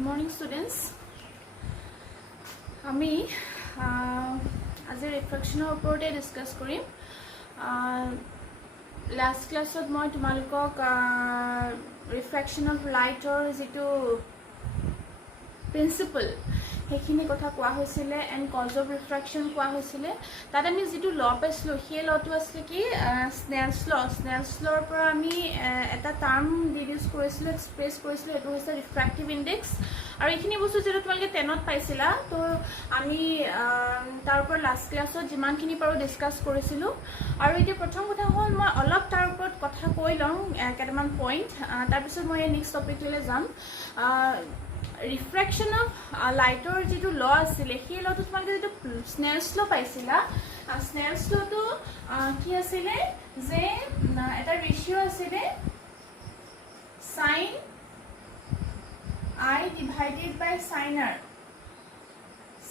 Good morning, students. আমি আজি ৰিফ্ৰেকশ্যনৰ ওপৰতে ডিছকাছ কৰিম। লাষ্ট ক্লাছত মই তোমালোকক ৰিফ্ৰেকশ্যন অফ লাইটৰ যিটো প্ৰিন্সিপল সেইখিনি কথা কোৱা হৈছিলে এণ্ড কজ অফ ৰিফ্ৰেকশ্যন কোৱা হৈছিলে। তাত আমি যিটো ল পাইছিলোঁ সেই লটো আছিলে কি স্নেলছ ল'ৰ পৰা আমি এটা টাৰ্ম ডিডিউচ কৰিছিলোঁ, এক্সপ্ৰেছ কৰিছিলোঁ, এইটো হৈছে ৰিফ্ৰেক্টিভ ইণ্ডেক্স। আৰু এইখিনি বস্তু যিটো তোমালোকে 10ত পাইছিলা, তো আমি তাৰ ওপৰত লাষ্ট ক্লাছত যিমানখিনি পাৰোঁ ডিছকাছ কৰিছিলোঁ। আৰু এতিয়া প্ৰথম কথা হ'ল মই অলপ তাৰ ওপৰত কথা কৈ লওঁ কেইটামান পইণ্ট, তাৰপিছত মই নেক্সট টপিকলৈ যাম। ৰিফ্ৰেকশ্যন অফ লাইটৰ যিটো ল আছিলে সেই লটো তোমালোকে যিটো স্নেলছ ল পাইছিলা, স্নেলছ লটো কি আছিলে যে এটা ৰেচিঅ' আছিলে sign I divided by sin r.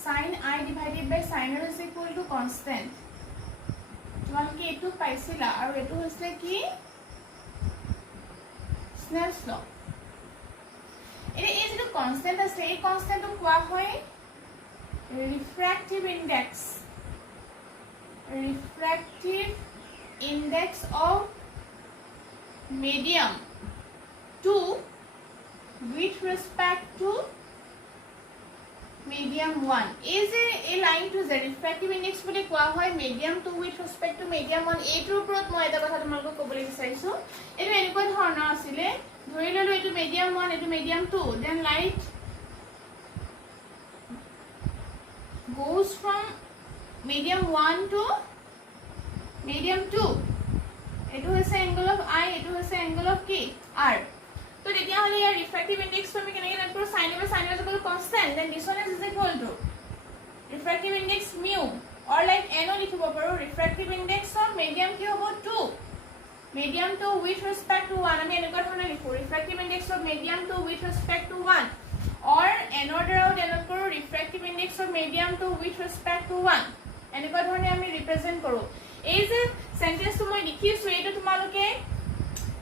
Sin I divided by sin r is equal to constant. তোমালোকে এইটো পাইছিলা আৰু এইটো হৈছে কি স্নেলছ ল। এই যিটো কনষ্টেণ্ট আছে এই কনষ্টেণ্টটো কোৱা হয় refractive index. Refractive index of medium to with respect to medium 1. is a line to the refractive index বুলি কোৱা হয় medium 2 with respect to medium 1। এইটোৰ ওপৰত মই এটা কথা তোমালোকক ক'বলৈ বিচাৰিছোঁ। এইটো এনেকুৱা ধৰণৰ আছিলে, ধৰি ললো এইটো medium 1 এইটো medium 2, then light goes from medium 1 to medium 2। এইটো হৈছে angle of I, এইটো হৈছে angle of কি R। तो তেতিয়া হলে ইয়াৰ ৰিফ্ৰেক্টিভ ইনডেক্সটো আমি কেনেকৈ লেট কৰো, sin over sin is equal to constant, then this one is equal to refractive index mu, or like n লিখিব পাৰো। refractive index of medium কি হ'ব 2, medium 2 with respect to 1। আমি এনেকুৱা ধৰণে লিখো refractive index of medium 2 with respect to 1, or n ৰ দ্বাৰাও ডেনোট কৰো refractive index of medium 2 with respect to 1। এনেকুৱা ধৰণে আমি ৰিপ্ৰেজেন্ট কৰো। এই যে সেন্টেন্সটো মই লিখিছো এইটো তোমালোকে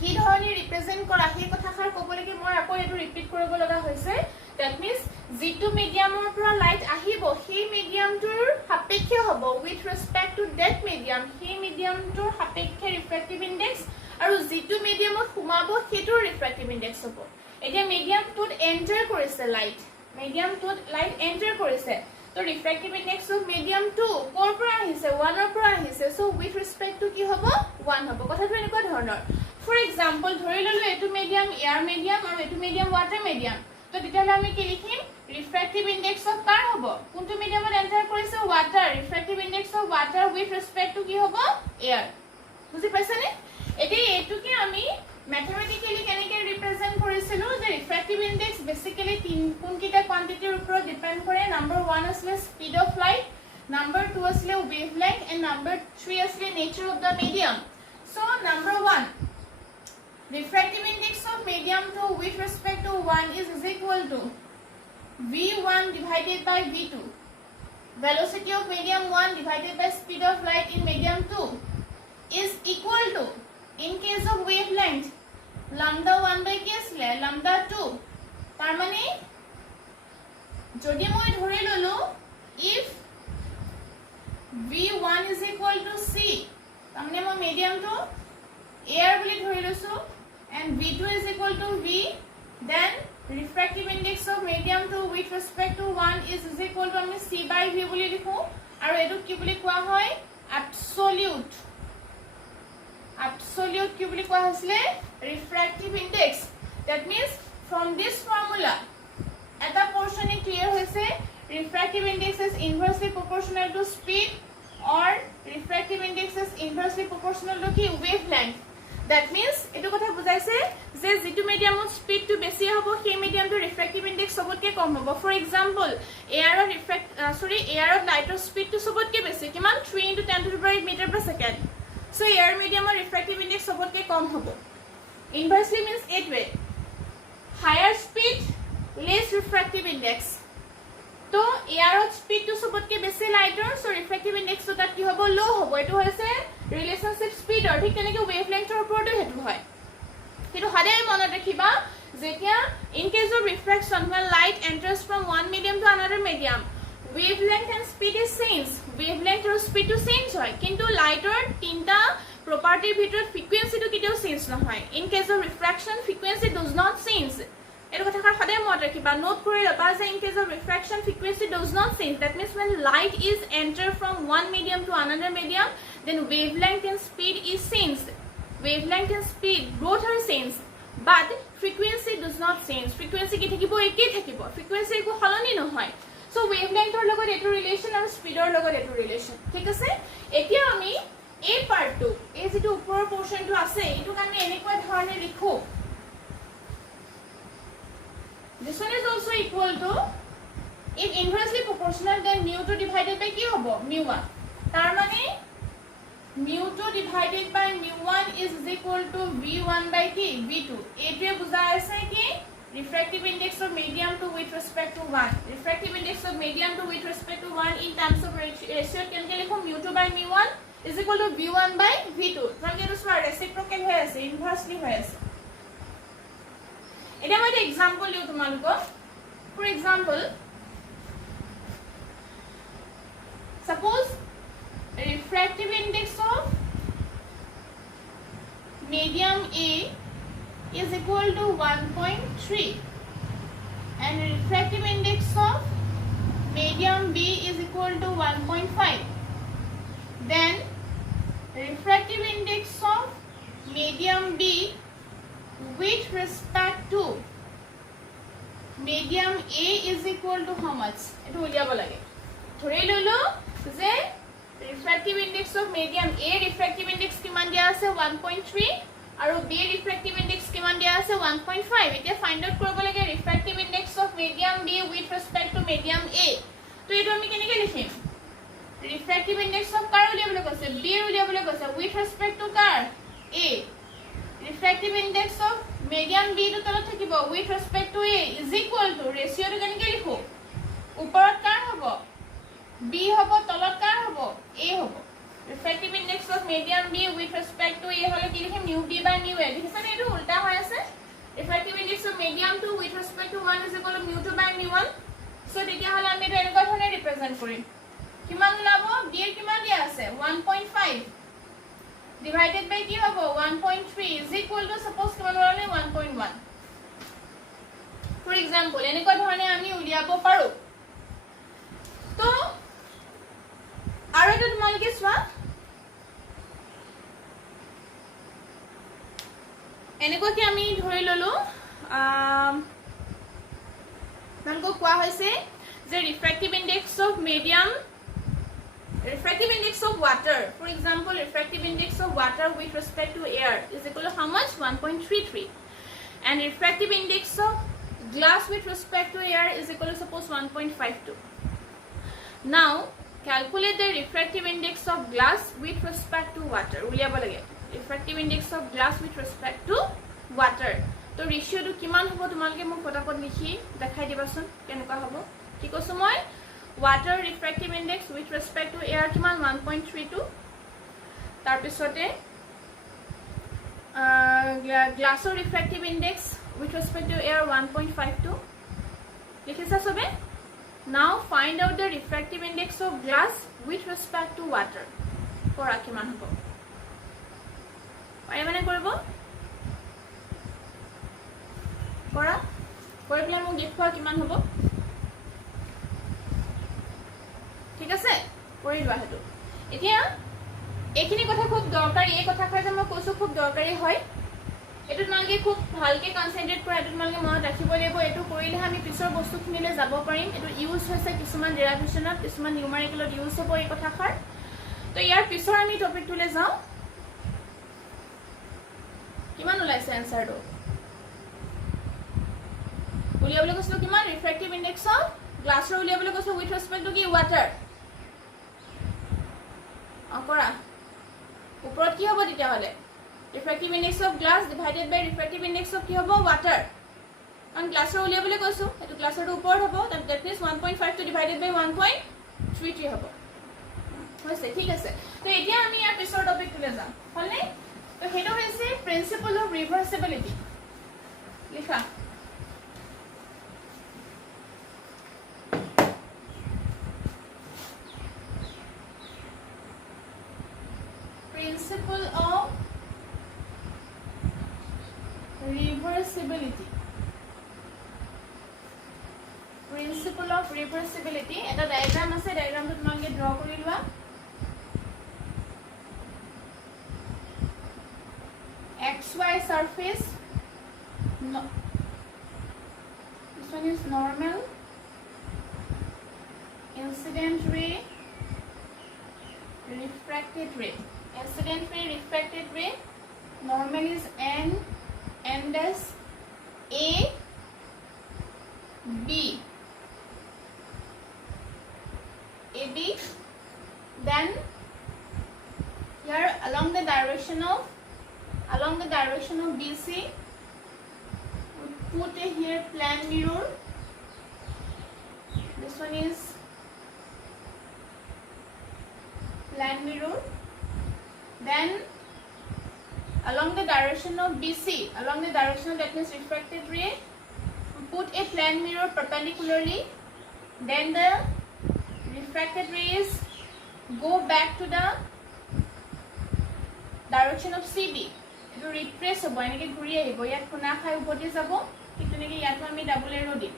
কি ধৰণে ৰিপ্ৰেজেন্ট কৰা সেই কথাষাৰ ক'বলৈকে মই আকৌ এইটো ৰিপিট কৰিব লগা হৈছে। দ্যাট মিন্স যিটো মিডিয়ামৰ পৰা লাইট আহিব সেই মিডিয়ামটোৰ সাপেক্ষে হ'ব with respect to date medium, সেই মিডিয়ামটোৰ সাপেক্ষে ৰিফ্ৰেক্টিভ ইনডেক্স, আৰু যিটো মিডিয়ামত সোমাব সেইটোৰ ৰিফ্ৰেক্টিভ ইনডেক্স হ'ব। এতিয়া মিডিয়ামটোত এন্টাৰ কৰিছে লাইট, মিডিয়ামটোত লাইট এন্টাৰ কৰিছে, তো ৰিফ্ৰেক্টিভ ইনডেক্স অফ মিডিয়াম 2 ক'ৰ পৰা আহিছে 1 ৰ পৰা আহিছে, সো উইথ ৰেসপেক্ট টু কি হ'ব 1 হ'ব। কথাটো এনেকুৱা ধৰণৰ। For example, ধৰি ললো এইটো মিডিয়াম এয়াৰ মিডিয়াম আৰু এইটো মিডিয়াম ওয়াটাৰ মিডিয়াম, তো তেতিয়াহ'লে আমি কি লিখিম ৰিফ্ৰেক্টিভ ইনডেক্স অফ কাৰ হ'ব, কোনটো মিডিয়ামত এন্টাৰ কৰিছে water, refractive index of water with respect to কি হ'ব এয়াৰ। বুজি পাইছানে? এতিয়া এইটোকে আমি ম্যাথমেটিক্যালি কেনেকৈ ৰিপ্ৰেজেন্ট কৰিছিলো যে ৰিফ্ৰেক্টিভ ইনডেক্স বেসিক্যালি কোনকিটা কোয়ান্টিটিৰ ওপৰত ডিপেন্ড কৰে। নাম্বাৰ 1 আছিল স্পীড অফ লাইট, নাম্বাৰ 2 আছিল ওয়েভলেংথ, এন্ড নাম্বাৰ 3 আছিল nature of the medium. So number 1, refractive index of medium 2 with respect to 1 is equal to v1 divided by v2, velocity of medium 1 divided by speed of light in medium 2 is equal to, in case of wavelength, lambda 1 by k asile lambda 2। tar mane jodi moi dhore lolu if v1 is equal to c, tamne moi medium 2 air বুলি ধৰি লৈছো, and v2 is equal to v, then refractive index of medium 2 with respect to 1 is equal to আমি c by v বুলি লিখো। আৰু এটো কি বুলি কোৱা হয় absolute কি বুলি কোৱা হৈছিলে refractive index। that means from this formula এটা portion clear হৈছে refractive index is inversely proportional to speed, or refractive index is inversely proportional to কি wavelength। That means এটো কথা বুজাইছে যে যেটো মিডিয়ামত স্পিডটো বেছি হ'ব সেই মিডিয়ামটো ৰিফ্ৰেক্টিভ ইনডেক্স সবতকে কম হ'ব। ফৰ এক্সাম্পল এয়াৰত লাইটৰ স্পিডটো সবতকে বেছি কিমান 3 × 10⁻⁸ metre per second. So air মিডিয়ামৰ ৰিফ্ৰেক্টিভ ইনডেক্স সবতকে কম হ'ব। Inversely means eight way, higher speed less refractive index. তো এয়াৰত স্পিডটো সবতকে বেছি লাইটৰ, সো ৰিফ্ৰেক্টিভ ইনডেক্সটো তাত কি হ'ব লো হ'ব। এটো হৈছে ৰিলেশনশিপ স্পিডৰ, ঠিক তেনেকৈ ওয়েভলেংথৰ ওপৰতো হেতু হয়। কিন্তু সদায় মনত ৰাখিবা যেতিয়া in case of refraction when light enters from one medium to another medium wavelength and speed is changed wavelength or speed to change hoy kintu light or tinta property ভিতৰত frequency to কেতিয়াও change নহয় in case of refraction frequency does not change এটো কথা সদায় মনত ৰাখিবা note কৰি লবা যে in case of refraction frequency does not change that means when light is enter from one medium to another medium then wavelength and speed is changed wavelength and speed both are changed but frequency does not change frequency কি থাকিব একেই থাকিব frequency কো হলনি নহয় so wavelength or লগত এটো relation আৰু স্পিডৰ লগত এটো ৰিলেশন ঠিক আছে এতিয়া আমি এই পাৰ্টটো এই যেটো ওপৰৰ পোৰশনটো আছে এটো আমি এনেকৈ ধৰণে লিখো this one is also equal to if inversely proportional then mu 2 divided by কি হ'ব mu 1 তাৰ মানে mu 2 divided by mu 1 is equal to v1 by কি v2 এটোৱে বুজাই আছে কি refractive index of medium to with respect to 1 refractive index of medium to with respect to 1 in terms of ratio কেনকে লিখো mu 2 by mu 1 is equal to v1 by v2 মানে এটো স্মাৰ ৰেসিপ্ৰকেল হৈ আছে ইনভাৰ্সলি হৈ আছে এটা মই এটা এক্সাম্পল দিও তোমালোকক for example suppose refractive index of medium A is equal to 1.3 and refractive index of medium B is equal to 1.5 then refractive index of medium B with respect to medium A is equal to how much eto uliabo lage ধৰি ললো যে refractive index of medium A refractive index কিমান দিয়া আছে 1.3 আৰু B refractive index কিমান দিয়া আছে 1.5 এতিয়া ফাইন্ড আউট কৰিব লাগে refractive index of medium B with respect to medium A তো এটো আমি কেনেকৈ লিখিম refractive index of কাৰ উলিয়াবলৈ কৈছে B উলিয়াবলৈ কৈছে with respect to car A refractive index of medium B to তলত থাকিব with respect to A is equal to ratio to কেনেকৈ লিখো ওপৰত কাৰ হ'ব B হ'ব তলত কাৰ হ'ব A হ'ব refractive index of medium B with respect to A হলে কি লিখিম mu B by mu A দেখিছানে এটো উল্টা হৈ আছে refractive index of medium 2 with respect to 1 is equal to mu 2 by mu 1 so তেতিয়া হলে আমি এটা এনেকুৱা ধৰণে ৰিপ্ৰেজেন্ট কৰিম কিমান ওলাব B এর কিমান দিয়া আছে 1.5 divided by কি হ'ব 1.3 is equal to suppose কিমান ওলালে 1.1 for example এনেকুৱা ধৰণে আমি উলিয়াব পাৰো তো আৰু এটা তোমালোকে চোৱা এনেকুৱা কি আমি ধৰি ললো তোমালোকক কোৱা হৈছে যে refractive index of medium refractive index of water for example refractive index of water with respect to air is equal to how much 1.33 and refractive index of glass with respect to air is equal to suppose 1.52 now calculate the refractive index of glass with respect to water উলিয়াব লাগে refractive index of glass with respect to water তো ratio তো কিমান হ'ব তোমালকে মোক ফটাফট লিখি দেখাই দিবাচোন কেনেকুৱা হ'ব কি কৈছো মই water refractive index with respect to air কিমান 1.32 তাৰ পিছতে glassৰ refractive index with respect to air 1.52 লিখিছা সবে now find out the refractive index of glass with respect to water কৰা কিমান হ'ব পাই মানে কৰিব কৰা কৰিলে মোক দেখুৱা কিমান হ'ব ঠিক আছে কৰি লোৱা হেতু এতিয়া এখিনি কথা খুব দৰকাৰী এই কথা যে মই কৈছো খুব দৰকাৰী হয় এটো তোমালকে খুব ভালকে কনসেন্ট্ৰেট কৰা এটো তোমালকে মনত ৰাখিব লাগিব এটো কৰিলে আমি পিছৰ বস্তুখিনিলে যাব পাৰিম এটো ইউজ হৈছে কিছুমান ডেৰিভেশনত কিছুমান নিউমেৰিকেলত ইউজ হ'ব এই কথাখাৰ তো ইয়াৰ পিছৰ আমি টপিকটোলে যাও কিমান ওলাইছে আনসাৰটো উলিয়াবলৈ কৈছিলো কিমান ৰিফ্ৰেক্টিভ ইনডেক্স অফ গ্লাছৰ উলিয়াবলৈ কৈছিলো উইথ ৰেসপেক্ট টু কি ওয়াটাৰ কৰা ওপৰত কি হ'ব তেতিয়া হলে refractive index of glass divided by refractive index of কি হ'ব water on glassৰ উলিয়াবলৈ কৈছো এটো গ্লাছৰ ওপৰত হ'ব that means 1.5 to divided by 1.33 হ'ব হৈছে ঠিক আছে তো এতিয়া আমি ইয়াৰ পিছৰ টপিকটোলে যাম হলে তো হেটো হৈছে প্ৰিন্সিপল অফ ৰিভাৰ্সিবিলিটি লিখা reversibility. Principle of reversibility. Eta diagram ase, diagram to tumange draw kori lua. XY surface. No. This one is normal. Incident ray. Refracted ray. Incident ray, refracted ray. Normal is N dash A B. AB. Then here along the direction of BC, we put a here plane mirror. This one is plane mirror. Then along the direction of BC, along the direction of that means refracted ray, we put a plane mirror perpendicularly. Then the refracted rays go back to the direction of CB. It will retrace hobo, eneke ghuri ahibo, yat khuna khai upoti jabo, thik teneke yato ami double arrow dim.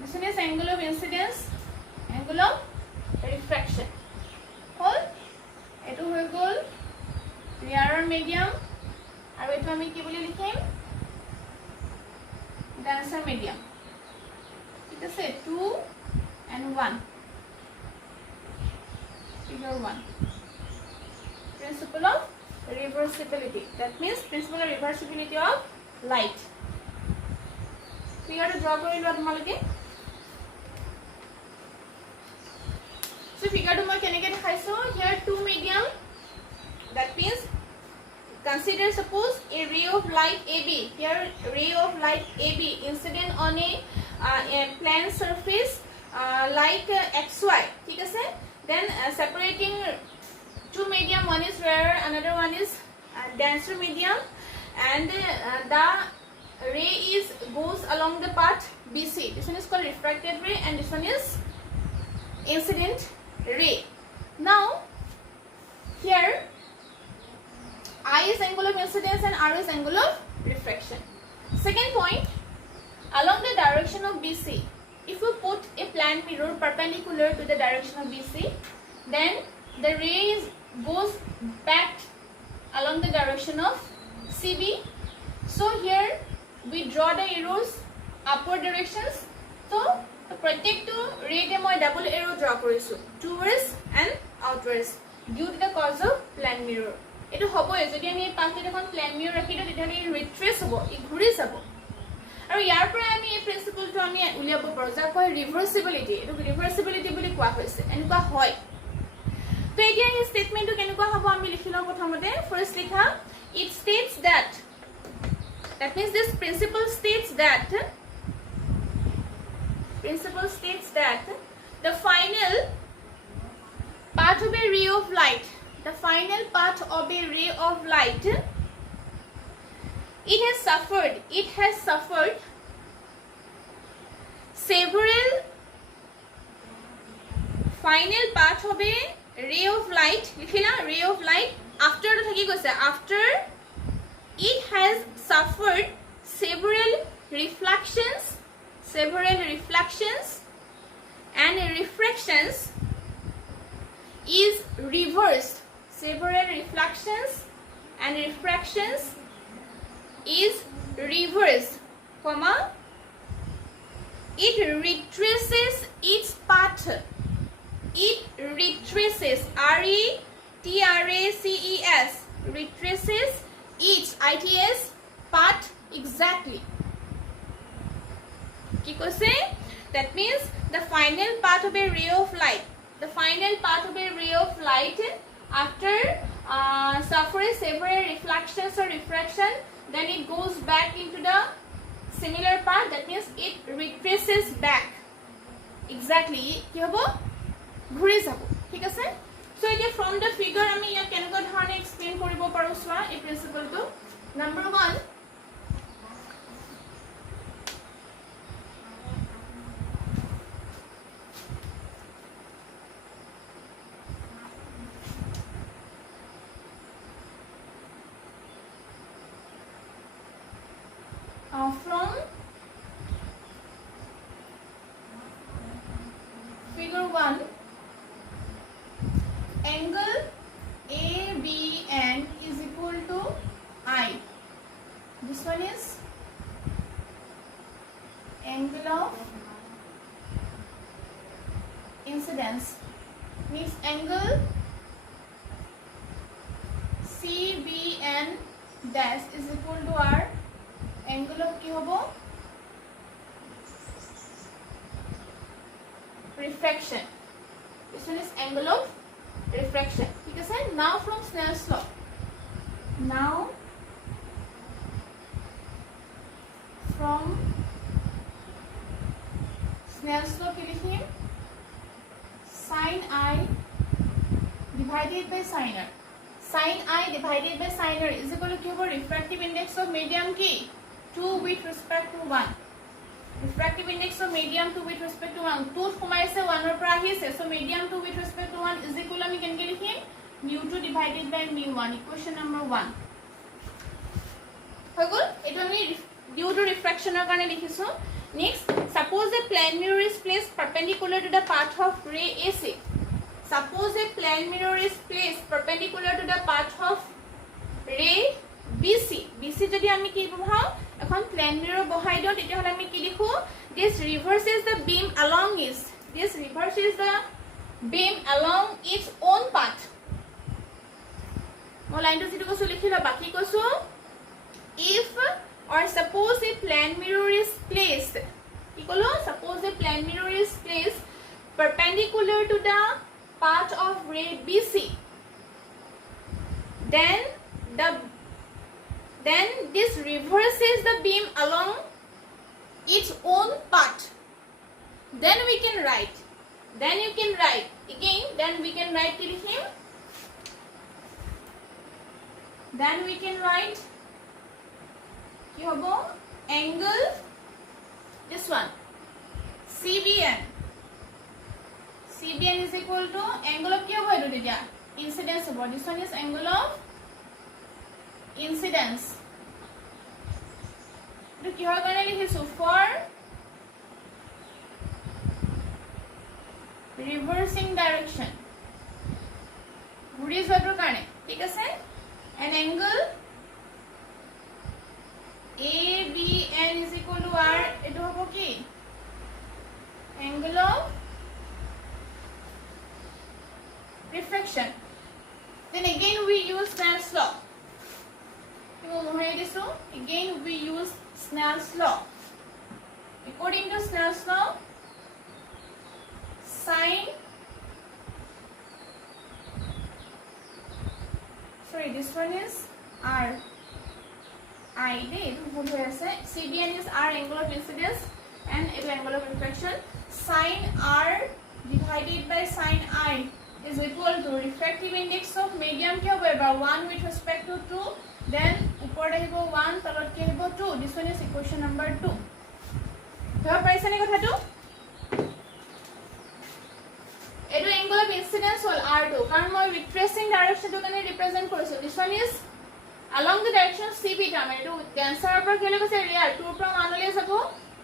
This one is angle of incidence, angle of refraction. Hol etu hoy gol rear medium aru etu ami ki boli likhim denser medium. It is 2 and 1. Figure 1. Principle of reversibility. That means principle of reversibility of light. Figure to draw kori lua tumaloke. So figure to moi keneke dekhaiso. Here two medium. That means consider suppose a ray of light AB. Here ray of light AB incident on a plane surface like XY. ठीक है? Then separating two medium, one is rarer, another one is denser medium, and the ray goes along the path BC. This one is called refracted ray, and this one is incident ray. Now here I is angle of incidence and R is angle of refraction. Second point, along the direction of BC, if we put a plane mirror perpendicular to the direction of BC, then the ray goes back along the direction of CB. So here we draw the arrows upward directions. So pratekto ray te moi double arrow draw korisu towards and outwards due to the cause of plane mirror. Etu hobo jodi ami pathte dekhon plane mirror rakhido tetale retrace hobo, I ghuri jabo. আৰু ইয়াৰ পৰা আমি এই প্ৰিন্সিপলটো আমি উলিয়াব পাৰো যাক কয় ৰিভাৰ্সিবিলিটি। এটো ৰিভাৰ্সিবিলিটি বুলি কোৱা হৈছে, এনেকুৱা হয়। তো এতিয়া এই স্টেটমেন্টটো কেনেকুৱা হ'ব আমি লিখি লওঁ প্ৰথমতে। ফাৰ্স্ট লিখা it states that means this principle states that the final part of a ray of light, it has suffered several final part of a ray of light, ray of light after it has suffered several reflections and refractions is reversed. Several reflections and refractions is reversed, comma, it retraces its path. It retraces, R-E-T-R-A-C-E-S, retraces its, I-T-S, path exactly. Ki koise? That means the final part of a ray of light, after suffering several reflections or refraction, then it goes back into the similar path. That means it retraces back exactly. কি হবো ঘুরে যাব, ঠিক আছে? So এতিয়া from the figure আমি ইয়া কেনেকৈ ধৰণে এক্সপ্লেইন কৰিব পাৰো চোৱা এই প্ৰিন্সিপলটো। Number 1, from figure 1, angle ABN is equal to I. This one is angle of incidence, means angle CBN dash is equal to R, angle of ki hobo refraction. This one is angle of refraction. ठीक है sir. Now from Snell's law. Now from Snell's law की लिखिए sin I divided by sin R. Sin I divided by sin R is equal to क्या होगा refractive index of medium key 2 with respect to 1. Refractive index of medium 2 with respect to 1. 2 সোমাইছে 1 ৰ পৰা আহিছে, so medium 2 with respect to 1 is equal আমি কেনেকৈ লিখিম mu2 divided by mu1, equation number 1 হৈ গ'ল. এইটো আমি due to refraction ৰ কাৰণে লিখিছো. Next, suppose a plane mirror is placed perpendicular to the path of ray AC. Suppose a plane mirror is placed perpendicular to the path of ray BC. BC যদি আমি কি বহাও এখন plane mirror বহাই দিও তেতিয়া হলে আমি কি লিখো this reverses the beam along its own path. মই লাইনটো যেটো কৈছো লিখিলা বাকি কৈছো if or suppose a plane mirror is placed কি কলো suppose a plane mirror is placed perpendicular to the path of ray BC, then this reverses the beam along its own path. Then we can write again, then we can write him. Then we can write কি হ'ব angle, this one CBN is equal to angle of কি হ'ব এটো তেতিয়া incidence হ'ব. This one is angle of incidence. এটো কিহৰ কাৰণে লিখিছো for reversing direction, ঘূৰি যোৱাটোৰ কাৰণে. ঠিক আছে, an angle ABN is equal to R, এটো হ'ব কি angle of refraction. Then again we use Snell's law. Again we use Snell's law. According to Snell's law, this one is R. I did. CBN is R angle of incidence and angle of refraction. Sin R divided by sin I is equal to refractive index of medium কি হবে বা 1 with respect to 2, then উপৰত আহিব 1 তলত কি আহিব 2. This one is equation number 2. ধৰা পাইছে নে কথাটো? এটো angle of incidence hall R2 কাৰণ মই retracing direction টো কাৰণে represent কৰিছো. This one is along the direction of CB term. এটো ক্যান্সাৰ পৰা কেলে কৈছে ৰিয়াল 2 পৰা 1 লৈ যাব.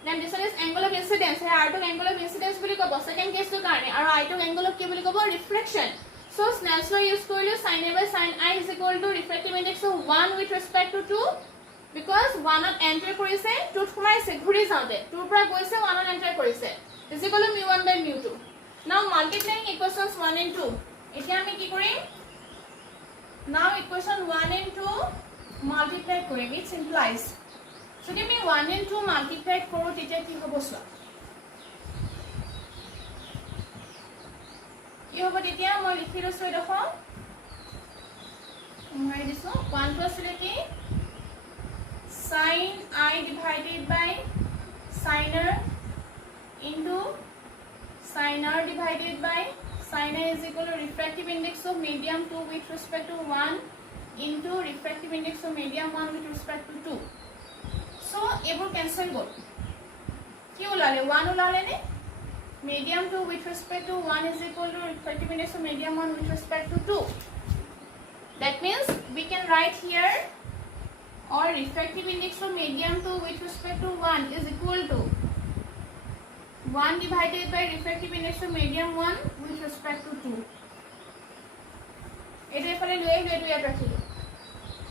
Then this one is angle of incidence. Here R2 angle of incidence বুলি কব second case to কাৰণে আৰু I2 angle of কি বুলি কব refraction. So Snell's law use কৰিলো sin A by sin I is equal to refractive index of 1 with respect to 2 because 1 to enter কৰিছে 2 ত সোমাইছে ঘূৰি যাওতে 2 পৰা গৈছে 1 ত enter কৰিছে is equal to mu1 by mu2. Now multiplying equations 1 and 2. এতিয়া আমি কি কৰিম now equation 1 and 2 multiply কৰিম. It implies যদি আমি 1 and 2 multiply কৰো তেতিয়া কি হ'ব চোৱা কি হ'ব তেতিয়া মই লিখি লৈছো দেখো মই দিছো 1 plus কি sin I divided by sin R into sin R divided by sin I is equal to refractive index of medium 2 with respect to 1 into refractive index of medium 1 with respect to 2. So এবোৰ cancel গল কি ওলালে 1 ওলালে নে medium 2 with respect to 1 is equal to refractive index of medium 1 with respect to 2. That means we can write here or refractive index of medium 2 with respect to 1 is equal to 1 divided by refractive index of medium 1 with respect to 2. এটো এফালে লৈ আহিলো এটো ইয়াত ৰাখিলো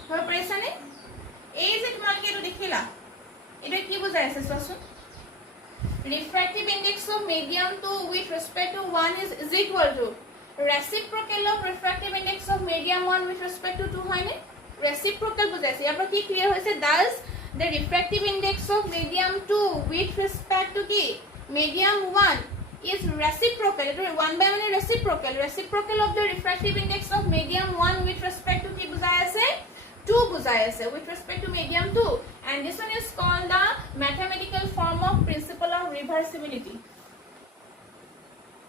হৈ পৰিছে নে এই যে তোমালোকে এটো দেখিলা এটা কি বুজাই আছে চোৱাচোন refractive index of medium 2 with respect to 1 is equal to reciprocal of refractive index of medium 1 with respect to 2 হয় নে reciprocal বুজাইছে ইয়াৰ পৰা কি ক্লিয়াৰ হৈছে thus the refractive index of medium 2 with respect to কি medium 1 is reciprocal it is 1 by 1 reciprocal of the refractive index of medium 1 with respect to কি বুজাই আছে 2 বুজাই আছে with respect to medium 2 and this one is called the mathematical form of principle of reversibility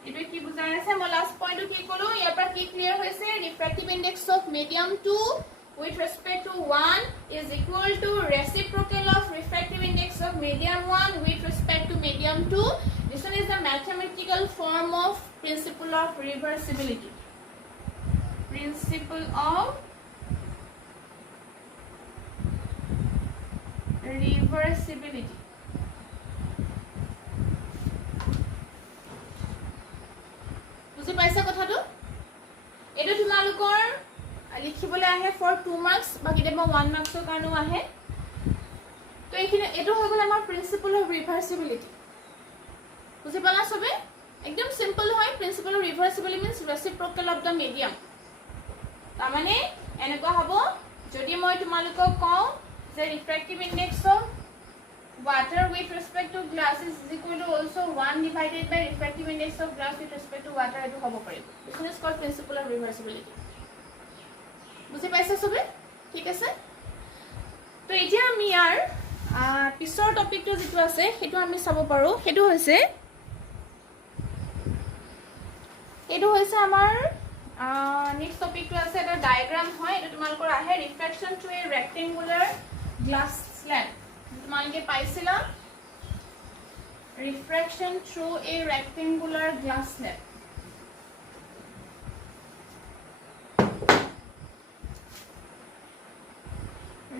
এটো কি বুজাই আছে মই লাস্ট পয়েন্ট কি কলো ইয়াৰ পৰা কি ক্লিয়াৰ হৈছে refractive index of medium 2 with respect to 1 is equal to reciprocal of refractive index of medium 1 with respect to medium 2 this one is the mathematical form of principle of reversibility principle of reversibility বুজি পাইছা কথাটো এটো তোমালোকৰ লিখিবলৈ আহে for 2 marks বা কিবা 1 মাৰ্কসৰ কাৰণেও আহে তো এইখিনি এটো হৈ গল আমাৰ প্ৰিন্সিপল অফ ৰিভাৰ্সিবিলিটি বুজি পালা সবে একদম সিম্পল হয় principle of reversibility means reciprocal of the medium তাৰ মানে এনেকুৱা হ'ব যদি মই তোমালোকক কওঁ যে refractive index of water with respect to glass is equal to also 1 divided by refractive index of glass with respect to water etu hobo pare this is called principle of reversibility বুজি পাইছা সবে ঠিক আছে তো এতিয়া আমি ইয়াৰ পিছৰ টপিকটো যেটো আছে হেতু আমি চাব পাৰো হেতু হৈছে আমাৰ নেক্সট টপিকটো আছে এটা ডায়াগ্ৰাম হয় এটা তোমালোকৰ আহে ৰিফ্লেকশন টু এ ৰেক্টেঙ্গুলাৰ গ্লাস স্ল্যাব তোমালোকে পাইছিলা refraction through a rectangular glass slab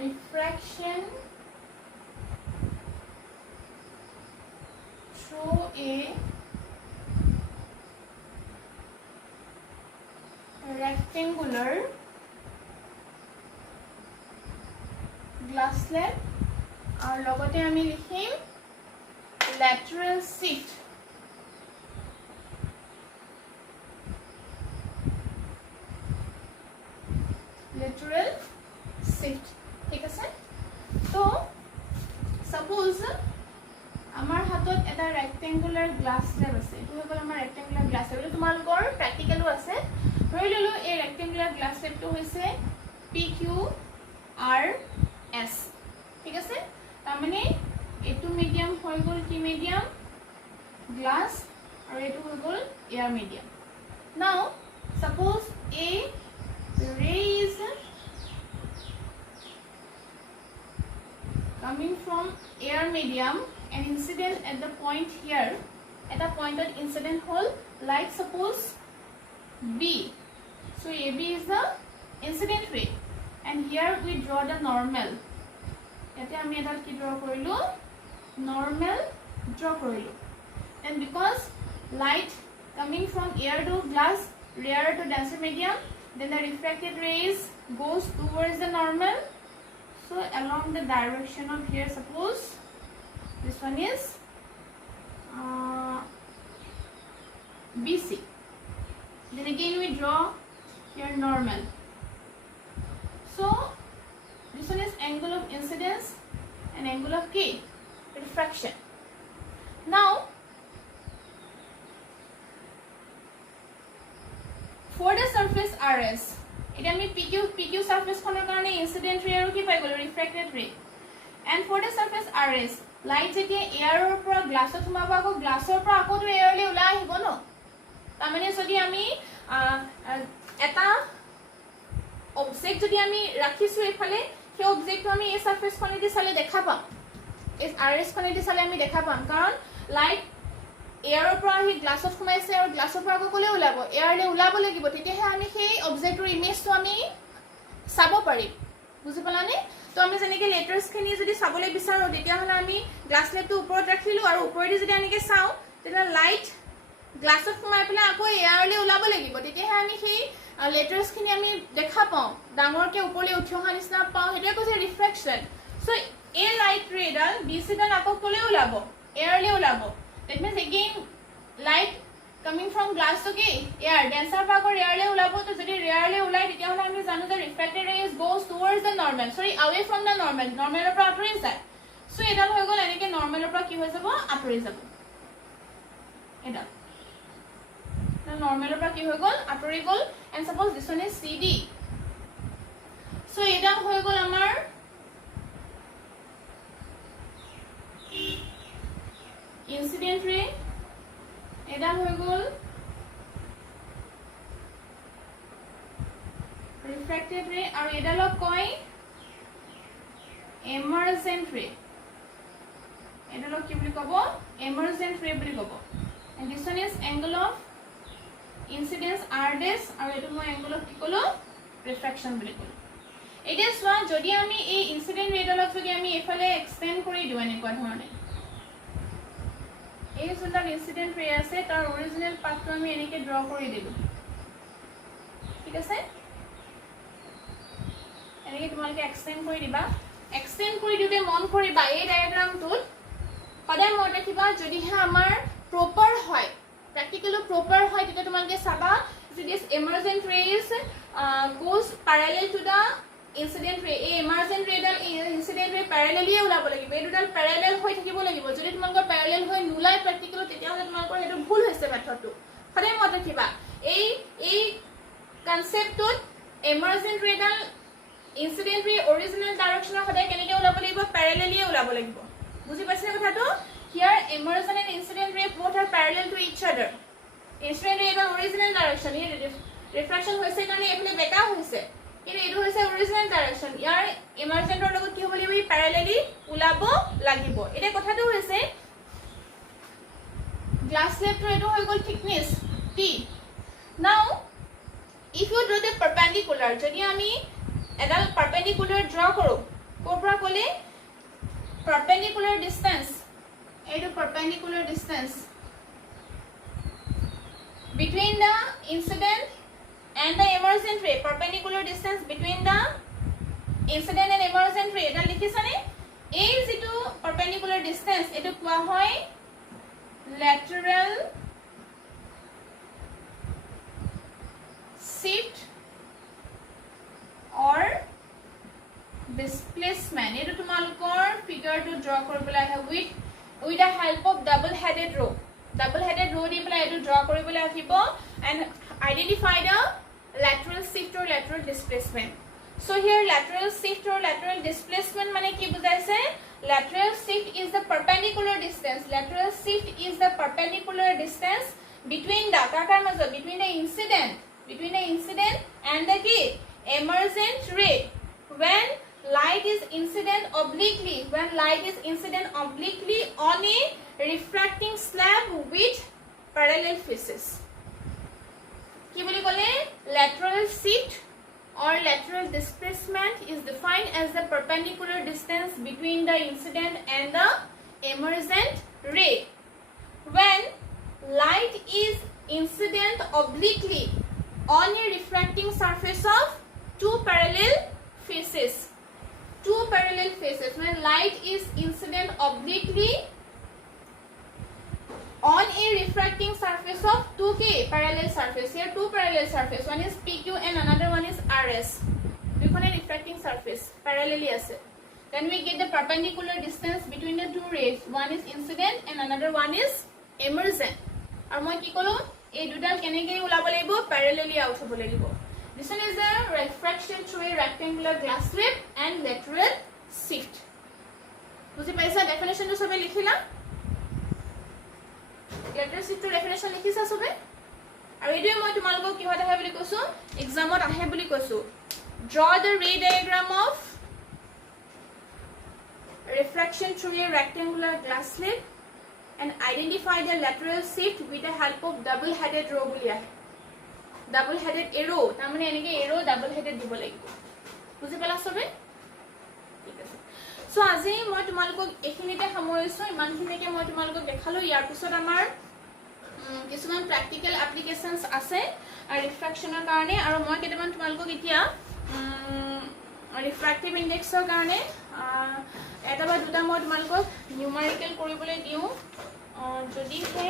refraction through a rectangular glass slab और লগতে আমি লিখিম lateral shift ঠিক আছে তো suppose আমাৰ হাতত এটা rectangular glass slab আছে এটো হ'ল আমাৰ rectangular glass slab তোমালোকৰ প্ৰ্যাকটিক্যালও আছে ধৰি ললো এই rectangular glass slab টো হৈছে PQRS ঠিক আছে তাৰ মানে এটো মিডিয়াম হৈ গল কি মিডিয়াম গ্লাস আৰু এটো হৈ গল এয়ার মিডিয়াম নাও suppose a ray is coming from air medium and incident at the point here at the point of incident hole like suppose b so ab is the incident ray and here we draw the normal এতে আমি এটা কি draw কৰিলো normal draw কৰিলো and because light coming from air to glass rear to denser medium then the refracted rays goes towards the normal so along the direction of here suppose this one is BC then again we draw here normal so this one is angle of incidence and angle of K refraction now for the surface RS এটা আমি PQ surface খনৰ কাৰণে incident ray আৰু কি পাই গলো refracted ray and for the surface RS light যেতিয়া এয়াৰৰ পৰা গ্লাছত সোমাব আকৌ গ্লাছৰ পৰা আকৌ তো এয়াৰলে ওলাই আহিব ন তাৰ মানে যদি আমি এটা অবজেক্ট যদি আমি ৰাখিছো এফালে সেই অবজেক্টটো আমি এই সারফেস খনেদি চালে দেখা পাম এই আরএস খনেদি চালে আমি দেখা পাম কাৰণ লাইট এয়াৰৰ পৰা আহি গ্লাছত সোমাইছে আৰু গ্লাছৰ পৰা আকৌ কলে ওলাব এয়াৰলে ওলাব লাগিব তেতিয়াহে আমি সেই অবজেক্টৰ ইমেজটো আমি চাব পাৰিম বুজি পালানে তো আমি যেনেকে লেটাৰ্ছ খিনি যদি চাবলৈ বিচাৰো তেতিয়া হলে আমি গ্লাছ স্লেবটো ওপৰত ৰাখিলো আৰু ওপৰেদি যদি এনেকে চাও তেতিয়া লাইট গ্লাছত সোমাই পেলাই আকৌ এয়াৰলে ওলাব লাগিব তেতিয়াহে আমি সেই লেটাৰ্ছ খিনি আমি দেখা পাওঁ ডাঙৰকে ওপৰলৈ উঠি অহা নিচিনা পাওঁ হেতিয়া কৈছে ৰিফ্লেকচন সো এই লাইট ৰেডাল BC ডাল আকৌ কলে ওলাব এয়াৰলে ওলাব that means again light coming from glass to air denser power rarely ulabo to jodi rarely ulai titia hole ami janu the refracted rays goes towards the normal sorry away from the normal or upper side so eta hoy gol enike normal or ki hoy jabo upper jabo eta na normal or ki hoy gol upper gol and suppose this one is CD so eta hoy gol amar incident ray এটা হৈ গল refracted ray আৰু এডালক কয় emergent ray এডালক কি বুলি কব emergent ray বুলি কব and this one is angle of incidence r dash আৰু এটো মই angle of কি কলো refraction বুলি কলো এতিয়া সোৱা যদি আমি এই incident ray ডালক যদি আমি এফালে এক্সটেন্ড কৰি দিও এনেকুৱা ধৰণে এই যোনটা ইনসিডেন্ট ৰে আছে তাৰ অৰিজিনাল পাথটো আমি এনেকে ড্ৰ কৰি দিলো ঠিক আছে এনেকে তোমালকে এক্সটেন্ড কৰি দিবা এক্সটেন্ড কৰি দিতে মন কৰিবা এই ডায়াগ্ৰামটোত সদায় মন ৰাখিবা যদি আমাৰ প্ৰপাৰ হয় প্ৰ্যাকটিক্যালি প্ৰপাৰ হয় তেতিয়া তোমালকে চাবা যে this emergent rays goes parallel to the incident ray a emergent ray dal incident ray parallelly ulabo lagibo edu dal parallel hoi thakibo lagibo jodi tumalkor parallel hoi nulai practical tetia hole tumalkor edu bhul hoise method tu khadai mot rakhiba ei concept tu emergent ray dal incident ray original direction khadai keneke ulabo lagibo parallelly ulabo lagibo buji paise kotha tu here emergent and incident ray both are parallel to each other incident ray dal original direction here refraction hoise kane efale beka hoise in edu hoise original direction yar emergent or logot ki hoboli bi parallelly ulabo lagibo ete kotha to hoise glass slab to edu hoy gol thickness t now if you draw the perpendicular jodi ami edal perpendicular draw koru kopra kole perpendicular distance edu perpendicular distance between the incident and the emergent ray perpendicular distance between the incident and emergent ray eta likhisane ei jitu perpendicular distance etu kwa hoy lateral shift or displacement etu tumalkor figure to draw koribole ahe with the help of double headed row di pela etu draw koribole ahibo and identify the lateral shift or lateral displacement so here lateral shift or lateral displacement mane ki bujaise lateral shift is the perpendicular distance between the kakar majo between the incident and the key emergent ray when light is incident obliquely on a refracting slab with parallel faces ki boli kole lateral shift or lateral displacement is defined as the perpendicular distance between the incident and the emergent ray when light is incident obliquely on a refracting surface of two parallel faces when light is incident obliquely on a refracting surface of two parallel surface here two parallel surface one is PQ and another one is RS dukhone refracting surface parallelly ase then we get the perpendicular distance between the two rays one is incident and another one is emergent aru moi ki kolo ei dudal kenege ulabo laibo parallelly out hobo lagibo this one is the refraction through a rectangular glass slab and lateral shift buji paisa definition to sobe likhila lateral shift to definition likhisa sobe aru edu moi tumalgo ki hoda hai boli kosu exam ot ahe boli kosu draw the ray diagram of refraction through a rectangular glass slab and identify the lateral shift with the help of double headed row boli ahe double headed arrow tamane enike arrow double headed dibo lagibo buji pala sobe ঠিক আছে so আজি মই তোমালোকক এখিনিতে সামৰিছো ইমানখিনিকে মই তোমালোকক দেখালো ইয়াৰ পিছত আমাৰ কিছুমান প্ৰ্যাকটিক্যাল এপ্লিকেশনস আছে ৰিফ্ৰেকশনৰ কাৰণে আৰু মই কেইটামান তোমালোকক এতিয়া ৰিফ্ৰেক্টিভ ইনডেক্সৰ কাৰণে এটা বা দুটা মই তোমালোকক নিউমেৰিকেল কৰিবলৈ দিও যদি হে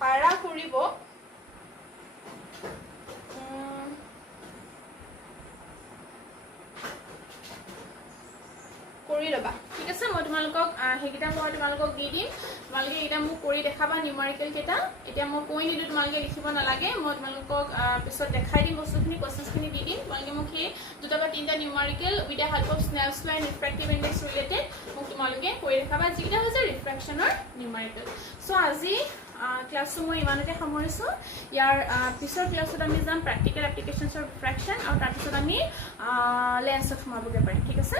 পাৰা কৰিব কৰি লবা ঠিক আছে মই তোমালোকক হেকিটা মই তোমালোকক দি দিম তোমালোকে এটা মোক কৰি দেখাবা নিউমেৰিকেল কেটা এতিয়া মই কৈ নিদু তোমালোকে লিখিব নালাগে মই তোমালোকক পিছত দেখাই দিম বস্তুখিনি কোৱেশ্চনখিনি দি দিম তোমালোকে মোক এই দুটা বা তিনটা numerical with the help of Snell's law and refractive index related মোক তোমালোকে কৰি দেখাবা যিটা হৈছে ৰিফ্ৰেকশনৰ নিউমেৰিকেল সো আজি ক্লাসটো মই ইমানতে সামৰিছো ইয়াৰ পিছৰ ক্লাছত আমি যাম প্ৰ্যাকটিক্যাল এপ্লিকেশনছ অফ ৰিফ্ৰেকশন আৰু তাৰ পিছত আমি লেন্সত সোমাবগে পাৰিম ঠিক আছে